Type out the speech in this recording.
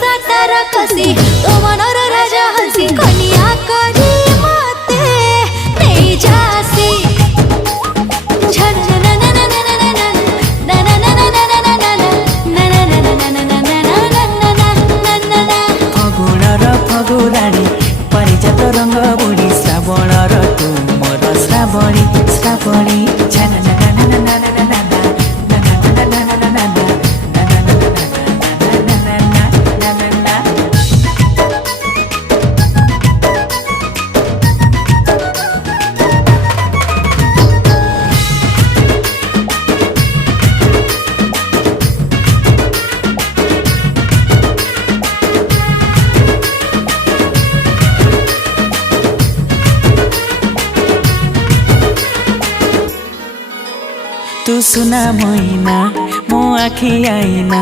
सातार कसी तो मनर राजा हसी कनिया करी मते नहीं जासी फगुणर फगुराणी परिजात रंग बुढी श्रावणर तुमर श्रावणी श्रावणी तू सुना मैना मो आखी आईना